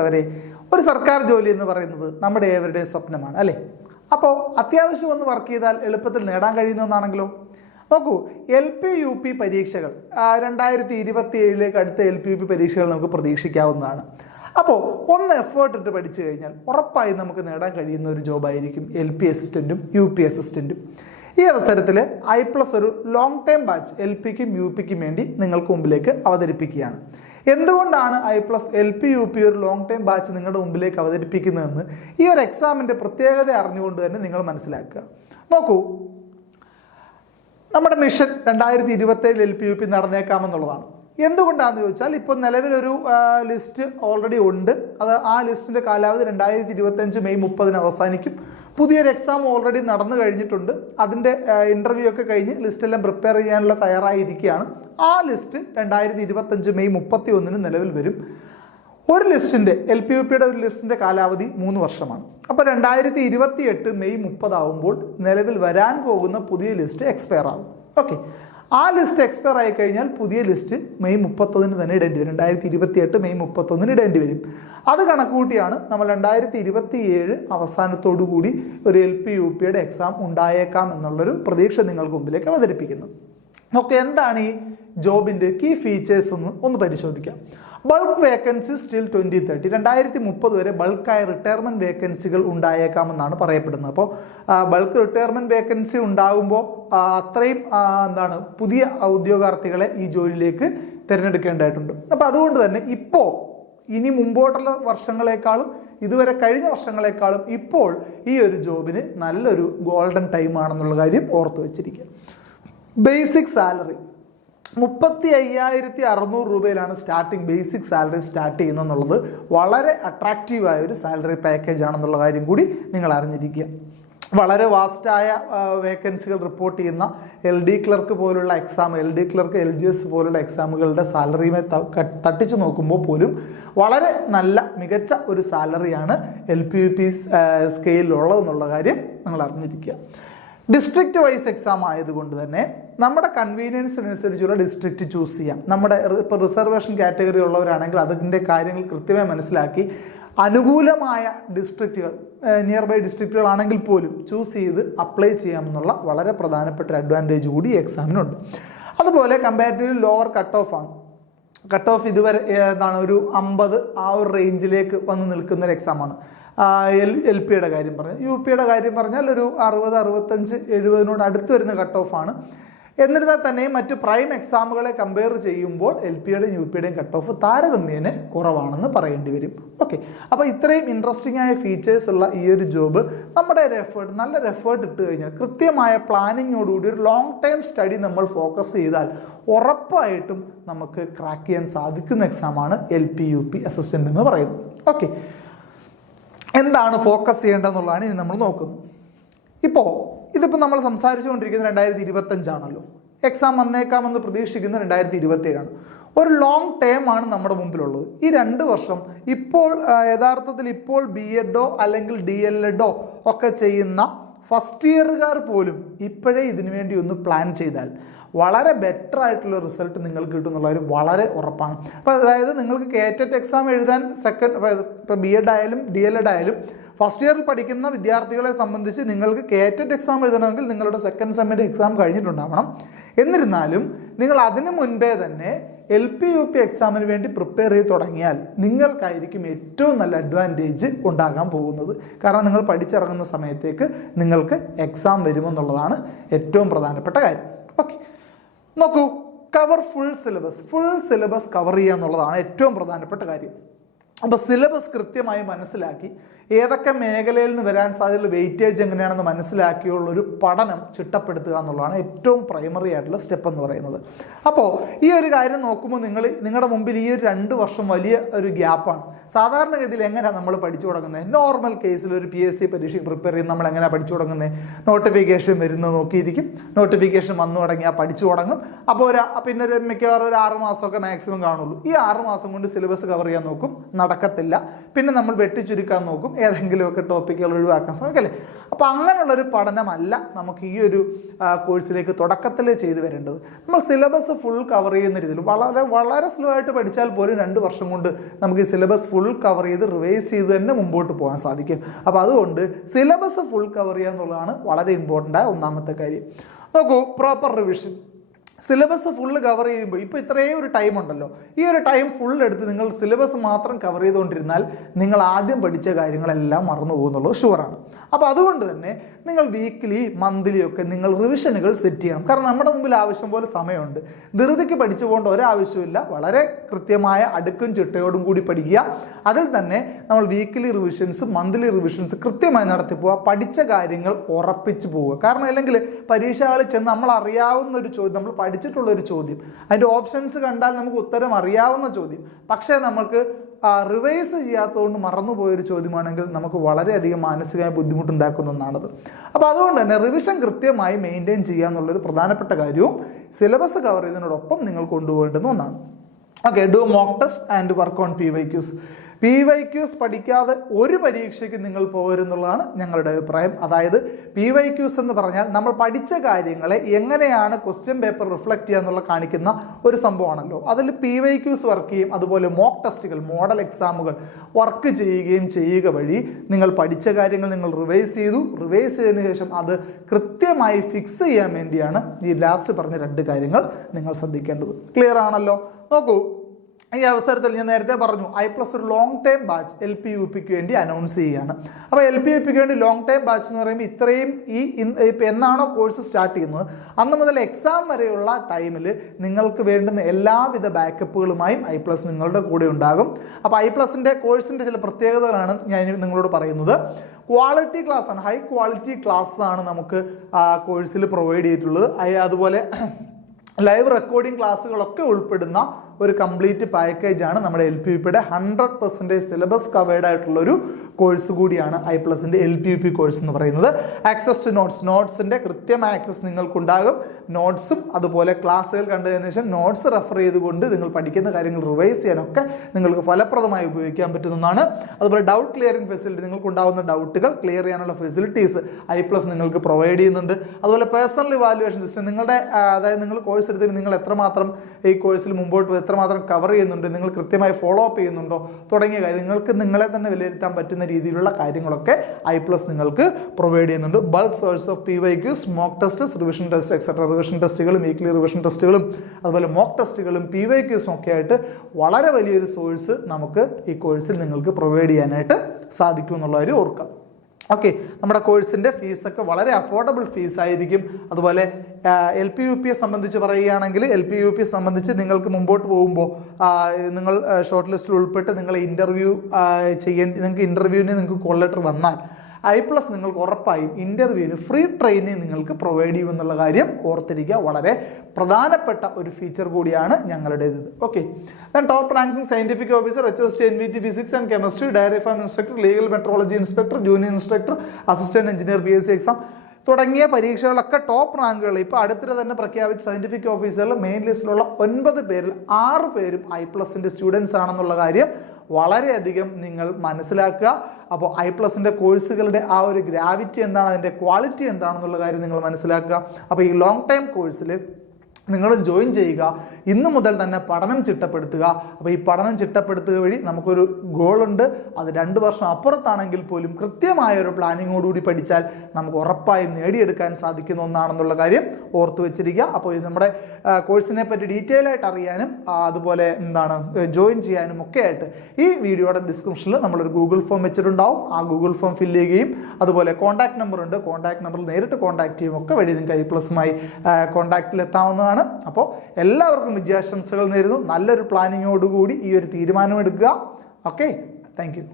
പ്രിയപ്പെട്ടവരെ, ഒരു സർക്കാർ ജോലി എന്ന് പറയുന്നത് നമ്മുടെ ഏവരുടെയും സ്വപ്നമാണ് അല്ലേ? അപ്പോൾ അത്യാവശ്യം ഒന്ന് വർക്ക് ചെയ്താൽ എളുപ്പത്തിൽ നേടാൻ കഴിയുന്ന ഒന്നാണെങ്കിലോ? നോക്കൂ, LP-UP പരീക്ഷകൾ 2027 അടുത്ത LP-UP പരീക്ഷകൾ നമുക്ക് പ്രതീക്ഷിക്കാവുന്നതാണ്. അപ്പോൾ ഒന്ന് എഫേർട്ട് ഇട്ട് പഠിച്ചു കഴിഞ്ഞാൽ ഉറപ്പായി നമുക്ക് നേടാൻ കഴിയുന്ന ഒരു ജോബായിരിക്കും LP അസിസ്റ്റൻറ്റും UP അസിസ്റ്റൻറ്റും. ഈ അവസരത്തിൽ I+ ഒരു ലോങ് ടൈം ബാച്ച് LPക്കും UPക്കും വേണ്ടി നിങ്ങൾക്ക് മുമ്പിലേക്ക് അവതരിപ്പിക്കുകയാണ്. എന്തുകൊണ്ടാണ് I+ LP-UP ഒരു ലോങ് ടൈം ബാച്ച് നിങ്ങളുടെ മുമ്പിലേക്ക് അവതരിപ്പിക്കുന്നതെന്ന് ഈ ഒരു എക്സാമിൻ്റെ പ്രത്യേകത അറിഞ്ഞുകൊണ്ട് തന്നെ നിങ്ങൾ മനസ്സിലാക്കുക. നോക്കൂ, നമ്മുടെ മിഷൻ 2027 LP-UP നടന്നേക്കാമെന്നുള്ളതാണ്. എന്തുകൊണ്ടാണെന്ന് ചോദിച്ചാൽ, ഇപ്പോൾ നിലവിലൊരു ലിസ്റ്റ് ഓൾറെഡി ഉണ്ട്. ആ ലിസ്റ്റിൻ്റെ കാലാവധി 2025 മെയ് 30 അവസാനിക്കും. പുതിയൊരു എക്സാം ഓൾറെഡി നടന്നു കഴിഞ്ഞിട്ടുണ്ട്. അതിൻ്റെ ഇൻ്റർവ്യൂ ഒക്കെ കഴിഞ്ഞ് ലിസ്റ്റെല്ലാം പ്രിപ്പയർ ചെയ്യാനുള്ള തയ്യാറായിരിക്കുകയാണ്. ആ ലിസ്റ്റ് 2025 മെയ് 31 നിലവിൽ വരും. ഒരു ലിസ്റ്റിൻ്റെ LP-UPയുടെ ഒരു ലിസ്റ്റിൻ്റെ കാലാവധി 3 വർഷമാണ്. അപ്പോൾ 2028 മെയ് 30 ആകുമ്പോൾ നിലവിൽ വരാൻ പോകുന്ന പുതിയ ലിസ്റ്റ് എക്സ്പയർ ആകും. ഓക്കെ, ആ ലിസ്റ്റ് എക്സ്പയർ ആയി കഴിഞ്ഞാൽ പുതിയ ലിസ്റ്റ് മെയ് 31 തന്നെ ഇടേണ്ടി വരും. 2028 മെയ് 31 ഇടേണ്ടി വരും. അത് കണക്കുകൂട്ടിയാണ് നമ്മൾ 2027 അവസാനത്തോടു കൂടി ഒരു LP-UPയുടെ എക്സാം ഉണ്ടായേക്കാം എന്നുള്ളൊരു പ്രതീക്ഷ നിങ്ങൾക്ക് മുമ്പിലേക്ക് അവതരിപ്പിക്കുന്നത്. നമുക്ക് എന്താണ് ഈ ജോബിൻ്റെ കീ ഫീച്ചേഴ്സ് ഒന്ന് പരിശോധിക്കാം. ബൾക്ക് വേക്കൻസി സ്റ്റിൽ 2030, 2030 വരെ ബൾക്കായ റിട്ടയർമെൻറ്റ് വേക്കൻസികൾ ഉണ്ടായേക്കാമെന്നാണ് പറയപ്പെടുന്നത്. അപ്പോൾ ബൾക്ക് റിട്ടയർമെൻറ്റ് വേക്കൻസി ഉണ്ടാകുമ്പോൾ അത്രയും പുതിയ ഉദ്യോഗാർത്ഥികളെ ഈ ജോലിയിലേക്ക് തിരഞ്ഞെടുക്കേണ്ടതായിട്ടുണ്ട്. അപ്പോൾ അതുകൊണ്ട് തന്നെ ഇപ്പോൾ ഇനി മുമ്പോട്ടുള്ള വർഷങ്ങളെക്കാളും ഇതുവരെ കഴിഞ്ഞ വർഷങ്ങളെക്കാളും ഇപ്പോൾ ഈ ഒരു ജോബിന് നല്ലൊരു ഗോൾഡൻ ടൈം ആണെന്നുള്ള കാര്യം ഓർത്തു വെച്ചിരിക്കുക. ബേസിക് സാലറി 35,600 രൂപയിലാണ് സ്റ്റാർട്ടിങ് ബേസിക് സാലറി സ്റ്റാർട്ട് ചെയ്യുന്നതെന്നുള്ളത് വളരെ അട്രാക്റ്റീവായ ഒരു സാലറി പാക്കേജ് ആണെന്നുള്ള കാര്യം കൂടി നിങ്ങൾ അറിഞ്ഞിരിക്കുക. വളരെ വാസ്റ്റായ വേക്കൻസികൾ റിപ്പോർട്ട് ചെയ്യുന്ന LD ക്ലർക്ക് പോലുള്ള എക്സാം, LD ക്ലർക്ക് LGS പോലുള്ള എക്സാമുകളുടെ സാലറിയുമായി തട്ടിച്ചു നോക്കുമ്പോൾ പോലും വളരെ നല്ല മികച്ച ഒരു സാലറിയാണ് LP-UP സ്കെയിലുള്ളതെന്നുള്ള കാര്യം നിങ്ങൾ അറിഞ്ഞിരിക്കുക. ഡിസ്ട്രിക്റ്റ് വൈസ് എക്സാം ആയതുകൊണ്ട് തന്നെ നമ്മുടെ കൺവീനിയൻസിനനുസരിച്ചുള്ള ഡിസ്ട്രിക്റ്റ് ചൂസ് ചെയ്യാം. നമ്മുടെ ഇപ്പോൾ റിസർവേഷൻ കാറ്റഗറി ഉള്ളവരാണെങ്കിൽ അതിൻ്റെ കാര്യങ്ങൾ കൃത്യമായി മനസ്സിലാക്കി അനുകൂലമായ ഡിസ്ട്രിക്റ്റുകൾ, നിയർ ബൈ ഡിസ്ട്രിക്റ്റുകളാണെങ്കിൽ പോലും ചൂസ് ചെയ്ത് അപ്ലൈ ചെയ്യാമെന്നുള്ള വളരെ പ്രധാനപ്പെട്ട ഒരു അഡ്വാൻറ്റേജ് കൂടി ഈ എക്സാമിനുണ്ട്. അതുപോലെ കമ്പാരിറ്റീവ്ലി ലോവർ കട്ട് ഓഫ് ആണ്. കട്ട് ഓഫ് ഇതുവരെ ഒരു 50 ആ ഒരു റേഞ്ചിലേക്ക് വന്ന് നിൽക്കുന്ന ഒരു എക്സാമാണ്. LPയുടെ കാര്യം പറഞ്ഞാൽ, UPയുടെ കാര്യം പറഞ്ഞാൽ ഒരു 60, 65, 70 അടുത്ത് വരുന്ന കട്ട് ഓഫാണ്. എന്നിരുന്നാൽ തന്നെയും മറ്റ് പ്രൈം എക്സാമുകളെ കമ്പയർ ചെയ്യുമ്പോൾ LPയുടെയും UPയുടെയും കട്ട് ഓഫ് താരതമ്യേന കുറവാണെന്ന് പറയേണ്ടി വരും. ഓക്കെ, അപ്പോൾ ഇത്രയും ഇൻട്രസ്റ്റിംഗ് ആയ ഫീച്ചേഴ്സ് ഉള്ള ഈ ഒരു ജോബ് നമ്മുടെ ഒരു എഫേർട്ട്, നല്ലൊരു എഫേർട്ട് ഇട്ട് കഴിഞ്ഞാൽ കൃത്യമായ പ്ലാനിങ്ങോടുകൂടി ഒരു ലോങ് ടൈം സ്റ്റഡി നമ്മൾ ഫോക്കസ് ചെയ്താൽ ഉറപ്പായിട്ടും നമുക്ക് ക്രാക്ക് ചെയ്യാൻ സാധിക്കുന്ന എക്സാമാണ് LP-UP അസിസ്റ്റൻ്റ് എന്ന് പറയുന്നത്. ഓക്കെ, എന്താണ് ഫോക്കസ് ചെയ്യേണ്ടതെന്നുള്ളതാണ് ഇനി നമ്മൾ നോക്കുന്നത്. ഇതിപ്പോൾ നമ്മൾ സംസാരിച്ചുകൊണ്ടിരിക്കുന്നത് 2025 ആണല്ലോ. എക്സാം വന്നേക്കാമെന്ന് പ്രതീക്ഷിക്കുന്നത് 2027 ഒരു ലോങ് ടേം ആണ് നമ്മുടെ മുമ്പിലുള്ളത്. ഈ 2 വർഷം യഥാർത്ഥത്തിൽ ഇപ്പോൾ BEdോ അല്ലെങ്കിൽ DLEdോ ഒക്കെ ചെയ്യുന്ന ഫസ്റ്റ് ഇയറുകാർ പോലും ഇപ്പോഴേ ഇതിനു വേണ്ടി ഒന്ന് പ്ലാൻ ചെയ്താൽ വളരെ ബെറ്റർ ആയിട്ടുള്ള റിസൾട്ട് നിങ്ങൾക്ക് കിട്ടും എന്നുള്ള ഒരു വളരെ ഉറപ്പാണ്. അപ്പോൾ അതായത് നിങ്ങൾക്ക് കേറ്ററ്റ് എക്സാം എഴുതാൻ ഇപ്പോൾ BEd ആയാലും DLEd ആയാലും ഫസ്റ്റ് ഇയറിൽ പഠിക്കുന്ന വിദ്യാർത്ഥികളെ സംബന്ധിച്ച് നിങ്ങൾക്ക് കേറ്ററ്റ് എക്സാം എഴുതണമെങ്കിൽ നിങ്ങളുടെ സെക്കൻഡ് സെമ്മിൻ്റെ എക്സാം കഴിഞ്ഞിട്ടുണ്ടാവണം. എന്നിരുന്നാലും നിങ്ങൾ അതിനു മുൻപേ തന്നെ LP-UP എക്സാമിന് വേണ്ടി പ്രിപ്പയർ ചെയ്ത് തുടങ്ങിയാൽ നിങ്ങൾക്കായിരിക്കും ഏറ്റവും നല്ല അഡ്വാൻറ്റേജ് ഉണ്ടാകാൻ പോകുന്നത്. കാരണം നിങ്ങൾ പഠിച്ചിറങ്ങുന്ന സമയത്തേക്ക് നിങ്ങൾക്ക് എക്സാം വരുമെന്നുള്ളതാണ് ഏറ്റവും പ്രധാനപ്പെട്ട കാര്യം. ഓക്കെ, നോക്കൂ, ഫുൾ സിലബസ് കവർ ചെയ്യുക എന്നുള്ളതാണ് ഏറ്റവും പ്രധാനപ്പെട്ട കാര്യം. അപ്പോൾ സിലബസ് കൃത്യമായി മനസ്സിലാക്കി ഏതൊക്കെ മേഖലയിൽ നിന്ന് വരാൻ സാധ്യതയുള്ള വെയിറ്റേജ് എങ്ങനെയാണെന്ന് മനസ്സിലാക്കിയുള്ളൊരു പഠനം ചിട്ടപ്പെടുത്തുക എന്നുള്ളതാണ് ഏറ്റവും പ്രൈമറി ആയിട്ടുള്ള സ്റ്റെപ്പ് എന്ന് പറയുന്നത്. അപ്പോൾ ഈ ഒരു കാര്യം നോക്കുമ്പോൾ നിങ്ങളുടെ മുമ്പിൽ ഈ ഒരു 2 വർഷം വലിയ ഒരു ഗ്യാപ്പാണ്. സാധാരണഗതിയിൽ എങ്ങനെയാണ് നമ്മൾ പഠിച്ചു തുടങ്ങുന്നത്? നോർമൽ കേസിൽ ഒരു PSC പരീക്ഷയ്ക്ക് പ്രിപ്പയർ ചെയ്യുന്ന നമ്മൾ എങ്ങനെയാണ് പഠിച്ചു തുടങ്ങുന്നത്? നോട്ടിഫിക്കേഷൻ വരുന്നത് നോക്കിയിരിക്കും, നോട്ടിഫിക്കേഷൻ വന്നു തുടങ്ങിയാൽ പഠിച്ചു തുടങ്ങും. അപ്പോൾ പിന്നെ മിക്കവാറും ഒരു 6 മാസമൊക്കെ മാക്സിമം കാണുള്ളൂ. ഈ 6 മാസം കൊണ്ട് സിലബസ് കവർ ചെയ്യാൻ നോക്കും, നടക്കത്തില്ല. പിന്നെ നമ്മൾ വെട്ടിച്ചുരുക്കാൻ നോക്കും, ഏതെങ്കിലുമൊക്കെ ടോപ്പിക്കുകൾ ഒഴിവാക്കാൻ ശ്രമിക്കല്ലേ. അപ്പോൾ അങ്ങനെയുള്ളൊരു പഠനമല്ല നമുക്ക് ഈ ഒരു കോഴ്സിലേക്ക് തുടക്കത്തിൽ ചെയ്തു വരേണ്ടത്. നമ്മൾ സിലബസ് ഫുൾ കവർ ചെയ്യുന്ന രീതിയിൽ വളരെ വളരെ സ്ലോ ആയിട്ട് പഠിച്ചാൽ പോലും 2 വർഷം കൊണ്ട് നമുക്ക് ഈ സിലബസ് ഫുൾ കവർ ചെയ്ത് റിവൈസ് ചെയ്ത് തന്നെ മുമ്പോട്ട് പോകാൻ സാധിക്കും. അപ്പോൾ അതുകൊണ്ട് സിലബസ് ഫുൾ കവർ ചെയ്യുക എന്നുള്ളതാണ് വളരെ ഇമ്പോർട്ടൻ്റ് ആയ ഒന്നാമത്തെ കാര്യം. നോക്കൂ, proper revision. Syllabus full cover ചെയ്യുമ്പോൾ ഇപ്പോൾ ഇത്രയും ഒരു ടൈം ഉണ്ടല്ലോ, ഈ ഒരു ടൈം ഫുൾ എടുത്ത് നിങ്ങൾ സിലബസ് മാത്രം കവർ ചെയ്തുകൊണ്ടിരുന്നാൽ നിങ്ങൾ ആദ്യം പഠിച്ച കാര്യങ്ങളെല്ലാം മറന്നു പോകുന്നുള്ളത് ഷുവറാണ്. അപ്പോൾ അതുകൊണ്ട് തന്നെ നിങ്ങൾ വീക്ക്ലി മന്ത്ലി ഒക്കെ നിങ്ങൾ റിവിഷനുകൾ സെറ്റ് ചെയ്യണം. കാരണം നമ്മുടെ മുമ്പിൽ ആവശ്യം പോലെ സമയമുണ്ട്. ധൃതിക്ക് പഠിച്ചു പോകേണ്ട ഒരാവശ്യമില്ല. വളരെ കൃത്യമായ അടുക്കും ചിട്ടയോടും കൂടി പഠിക്കുക. അതിൽ തന്നെ നമ്മൾ വീക്ക്ലി റിവിഷൻസ് മന്ത്ലി റിവിഷൻസ് കൃത്യമായി നടത്തി പോവുക. പഠിച്ച കാര്യങ്ങൾ ഉറപ്പിച്ച് പോവുക. കാരണം അല്ലെങ്കിൽ പരീക്ഷ ഹാളിൽ ചെന്ന് നമ്മൾ അറിയാവുന്ന ഒരു ചോദ്യം, നമ്മൾ പഠിച്ചിട്ടുള്ളൊരു ചോദ്യം, അതിൻ്റെ ഓപ്ഷൻസ് കണ്ടാൽ നമുക്ക് ഉത്തരം അറിയാവുന്ന ചോദ്യം, പക്ഷേ നമുക്ക് റിവൈസ് ചെയ്യാത്തതുകൊണ്ട് മറന്നുപോയൊരു ചോദ്യമാണെങ്കിൽ നമുക്ക് വളരെയധികം മാനസികമായ ബുദ്ധിമുട്ടുണ്ടാക്കുന്ന ഒന്നാണത്. അപ്പോൾ അതുകൊണ്ട് തന്നെ റിവിഷൻ കൃത്യമായി മെയിൻറ്റെയിൻ ചെയ്യുക എന്നുള്ളൊരു പ്രധാനപ്പെട്ട കാര്യവും സിലബസ് കവർ ചെയ്യുന്നതിനോടൊപ്പം നിങ്ങൾ കൊണ്ടുപോകേണ്ടുന്ന ഒന്നാണ്. Okay, do mock test and work on PYQs. PYQs പഠിക്കാതെ ഒരു പരീക്ഷയ്ക്ക് നിങ്ങൾ പോകരുതെന്നുള്ളതാണ് ഞങ്ങളുടെ അഭിപ്രായം. അതായത് PYQs എന്ന് പറഞ്ഞാൽ നമ്മൾ പഠിച്ച കാര്യങ്ങളെ എങ്ങനെയാണ് ക്വസ്റ്റ്യൻ പേപ്പർ റിഫ്ലക്റ്റ് ചെയ്യുക എന്നുള്ള കാണിക്കുന്ന ഒരു സംഭവമാണല്ലോ. അതിൽ PYQs വർക്ക് ചെയ്യും. അതുപോലെ മോക്ക് ടെസ്റ്റുകൾ, മോഡൽ എക്സാമുകൾ വർക്ക് ചെയ്യുക വഴി നിങ്ങൾ പഠിച്ച കാര്യങ്ങൾ നിങ്ങൾ റിവൈസ് ചെയ്തതിനു ശേഷം അത് കൃത്യമായി ഫിക്സ് ചെയ്യാൻ വേണ്ടിയാണ് ഈ ലാസ്റ്റ് പറഞ്ഞ 2 കാര്യങ്ങൾ നിങ്ങൾ ശ്രദ്ധിക്കേണ്ടത്. ക്ലിയർ ആണല്ലോ? നോക്കൂ, ഈ അവസരത്തിൽ ഞാൻ നേരത്തെ പറഞ്ഞു I+ ഒരു ലോങ് ടൈം ബാച്ച് LP-UPക്ക് വേണ്ടി അനൗൺസ് ചെയ്യുകയാണ്. അപ്പോൾ LP-UPക്ക് വേണ്ടി ലോങ് ടൈം ബാച്ച് എന്ന് പറയുമ്പോൾ ഇത്രയും ഇപ്പം എന്നാണോ കോഴ്സ് സ്റ്റാർട്ട് ചെയ്യുന്നത് അന്ന് മുതൽ എക്സാം വരെയുള്ള ടൈമിൽ നിങ്ങൾക്ക് വേണ്ടുന്ന എല്ലാവിധ ബാക്കപ്പുകളുമായും I+ നിങ്ങളുടെ കൂടെ ഉണ്ടാകും. അപ്പോൾ I+ൻ്റെ കോഴ്സിൻ്റെ ചില പ്രത്യേകതകളാണ് ഞാൻ നിങ്ങളോട് പറയുന്നത്. ക്വാളിറ്റി ക്ലാസ് ആണ്, ഹൈ ക്വാളിറ്റി ക്ലാസ് ആണ് നമുക്ക് കോഴ്സിൽ പ്രൊവൈഡ് ചെയ്തിട്ടുള്ളത്. അതുപോലെ ലൈവ് റെക്കോർഡിംഗ് ക്ലാസ്സുകളൊക്കെ ഉൾപ്പെടുന്ന ഒരു കംപ്ലീറ്റ് പാക്കേജാണ് നമ്മുടെ LP-UPയുടെ 100% സിലബസ് കവേർഡ് ആയിട്ടുള്ളൊരു കോഴ്സ് കൂടിയാണ് I+ൻ്റെ LP-UP കോഴ്സ് എന്ന് പറയുന്നത്. ആക്സസ് ടു നോട്ട്സിൻ്റെ കൃത്യമായ ആക്സസ് നിങ്ങൾക്കുണ്ടാകും. നോട്ട്സും അതുപോലെ ക്ലാസ്സുകൾ കണ്ടതിന് ശേഷം നോട്ട്സ് റെഫർ ചെയ്തുകൊണ്ട് നിങ്ങൾ പഠിക്കുന്ന കാര്യങ്ങൾ റിവൈസ് ചെയ്യാനൊക്കെ നിങ്ങൾക്ക് ഫലപ്രദമായി ഉപയോഗിക്കാൻ പറ്റുന്നതാണ്. അതുപോലെ ഡൗട്ട് ക്ലിയറിംഗ് ഫെസിലിറ്റി, നിങ്ങൾക്കുണ്ടാകുന്ന ഡൗട്ടുകൾ ക്ലിയർ ചെയ്യാനുള്ള ഫെസിലിറ്റീസ് I+ നിങ്ങൾക്ക് പ്രൊവൈഡ് ചെയ്യുന്നുണ്ട്. അതുപോലെ പേഴ്സണൽ ഇവാലുവേഷൻ സിസ്റ്റം, നിങ്ങളുടെ അതായത് നിങ്ങൾ കോഴ്സ് എടുത്തിട്ട് നിങ്ങൾ എത്രമാത്രം ഈ കോഴ്സിൽ മുമ്പോട്ട് എത്രമാത്രം കവർ ചെയ്യുന്നുണ്ട്, നിങ്ങൾ കൃത്യമായി ഫോളോ അപ്പ് ചെയ്യുന്നുണ്ടോ തുടങ്ങിയ കാര്യം നിങ്ങൾക്ക് നിങ്ങളെ തന്നെ വിലയിരുത്താൻ പറ്റുന്ന രീതിയിലുള്ള കാര്യങ്ങളൊക്കെ I+ നിങ്ങൾക്ക് പ്രൊവൈഡ് ചെയ്യുന്നുണ്ട്. Bulk source of PYQs, mock tests, revision test etcetera. Revision ടെസ്റ്റുകളും വീക്ക്ലി റിവിഷൻ ടെസ്റ്റുകളും അതുപോലെ മോക്ക് ടെസ്റ്റുകളും PYQസും ഒക്കെ ആയിട്ട് വളരെ വലിയൊരു സോഴ്സ് നമുക്ക് ഈ കോഴ്സിൽ നിങ്ങൾക്ക് പ്രൊവൈഡ് ചെയ്യാനായിട്ട് സാധിക്കും എന്നുള്ള കാര്യം ഓർക്കുക. ഓക്കെ, നമ്മുടെ കോഴ്സിൻ്റെ ഫീസൊക്കെ വളരെ അഫോർഡബിൾ ഫീസായിരിക്കും. അതുപോലെ LP-UPയെ സംബന്ധിച്ച് പറയുകയാണെങ്കിൽ LP-UP സംബന്ധിച്ച് നിങ്ങൾക്ക് മുമ്പോട്ട് പോകുമ്പോൾ നിങ്ങൾ ഷോർട്ട് ലിസ്റ്റിൽ ഉൾപ്പെട്ട് നിങ്ങൾ നിങ്ങൾക്ക് ഇൻ്റർവ്യൂവിന് നിങ്ങൾക്ക് കോൾ ലെറ്റർ വന്നാൽ I+ നിങ്ങൾക്ക് ഉറപ്പായും ഇൻ്റർവ്യൂവിന് ഫ്രീ ട്രെയിനിങ് നിങ്ങൾക്ക് പ്രൊവൈഡ് ചെയ്യുമെന്നുള്ള കാര്യം ഓർത്തിരിക്കുക. വളരെ പ്രധാനപ്പെട്ട ഒരു ഫീച്ചർ കൂടിയാണ് ഞങ്ങളുടേത്. Okay, then top ranking scientific officer, HST NVT physics and chemistry, dairy farm inspector, legal metrology inspector, junior inspector, assistant engineer PSC exam തുടങ്ങിയ പരീക്ഷകളൊക്കെ ടോപ്പ് റാങ്കുകൾ. ഇപ്പോൾ അടുത്തിടെ തന്നെ പ്രഖ്യാപിച്ച സയന്റിഫിക് ഓഫീസറിൽ മെയിൻ ലിസ്റ്റിലുള്ള 9 പേരിൽ 6 പേരും I+ൻ്റെ സ്റ്റുഡൻസ് ആണെന്നുള്ള കാര്യം വളരെയധികം നിങ്ങൾ മനസ്സിലാക്കുക. അപ്പോൾ I+ൻ്റെ കോഴ്സുകളുടെ ആ ഒരു ഗ്രാവിറ്റി എന്താണ്, അതിൻ്റെ ക്വാളിറ്റി എന്താണെന്നുള്ള കാര്യം നിങ്ങൾ മനസ്സിലാക്കുക. അപ്പോൾ ഈ ലോങ് ടൈം കോഴ്സിൽ നിങ്ങൾ ജോയിൻ ചെയ്യുക. ഇന്നു മുതൽ തന്നെ പഠനം ചിട്ടപ്പെടുത്തുക. അപ്പോൾ ഈ പഠനം ചിട്ടപ്പെടുത്തുക വഴി നമുക്കൊരു ഗോളുണ്ട്. അത് 2 വർഷം അപ്പുറത്താണെങ്കിൽ പോലും കൃത്യമായ ഒരു പ്ലാനിങ്ങോടുകൂടി പഠിച്ചാൽ നമുക്ക് ഉറപ്പായും നേടിയെടുക്കാൻ സാധിക്കുന്ന ഒന്നാണെന്നുള്ള കാര്യം ഓർത്തു വെച്ചിരിക്കുക. അപ്പോൾ നമ്മുടെ കോഴ്സിനെ പറ്റി ഡീറ്റെയിൽ ആയിട്ട് അറിയാനും അതുപോലെ ജോയിൻ ചെയ്യാനും ഒക്കെ ആയിട്ട് ഈ വീഡിയോയുടെ ഡിസ്ക്രിപ്ഷനിൽ നമ്മളൊരു ഗൂഗിൾ ഫോം വെച്ചിട്ടുണ്ടാവും. ആ ഗൂഗിൾ ഫോം ഫില്ല് ചെയ്യുകയും അതുപോലെ കോൺടാക്ട് നമ്പർ ഉണ്ട്, കോൺടാക്ട് നമ്പറിൽ നേരിട്ട് കോൺടാക്ട് ചെയ്യും ഒക്കെ വഴി നിങ്ങൾക്ക് I+മായി കോൺടാക്റ്റിൽ എത്താവുന്നതാണ്. അപ്പോൾ എല്ലാവർക്കും വിജയാശംസകൾ നേരുന്നു. നല്ലൊരു പ്ലാനിങ്ങോടുകൂടി ഈ ഒരു തീരുമാനം എടുക്കുക. Okay, thank you.